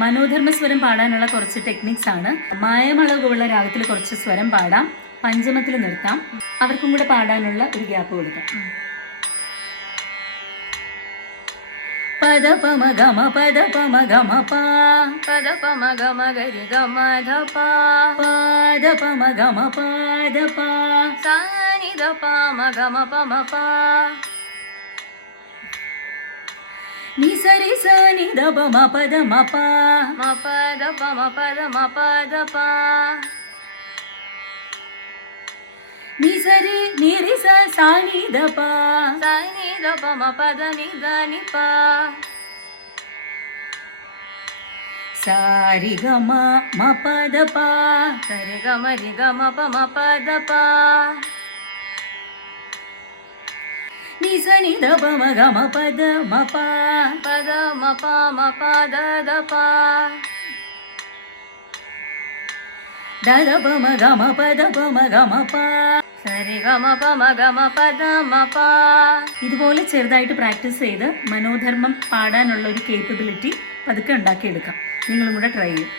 മനോധർമ്മ സ്വരം പാടാനുള്ള കുറച്ച് ടെക്നിക്സ് ആണ്. മായമളവുള്ള രാഗത്തിൽ കുറച്ച് സ്വരം പാടാം, പഞ്ചമത്തിൽ നിർത്താം, അവർക്കും കൂടെ പാടാനുള്ള ഒരു ഗ്യാപ്പ് കൊടുക്കാം. പദ പമ ഗമ പദ പമ ഗമ പ പദ പമ ഗമ ഗരി ഗമ ധ പ പദ പമ ഗമ പദ പ സാ നി ധ പ മ ഗമ പ മ പ നി സരി സ നി ധ പ മ പദ മ പ മ പദ പ മ പദ മ പദ പ നി സരി നി രി സ സാ നി ധ പ സാ നി ധ പ മ പദ നി ധ നി പ സാ രി ഗ മ മ പദ പ സരി ഗ മ രി ഗ മ പ മ പദ പ നി സ നി ധ പ മ ഗ മ പദ മ പ പദ മ പ മ പദ ധ പ ദ ധ പ മ ഗ മ പദ പ മ ഗ മ പ സരി ഗ മ പ മ ഗ മ പദ മ പ. ഇതുപോലെ ചെറുതായിട്ട് പ്രാക്ടീസ് ചെയ്ത് മനോധർമ്മം പാടാനുള്ള ഒരു കേപ്പബിലിറ്റി പതുക്കെ ഉണ്ടാക്കിയെടുക്കാം. നിങ്ങളും കൂടെ ട്രൈ ചെയ്യും.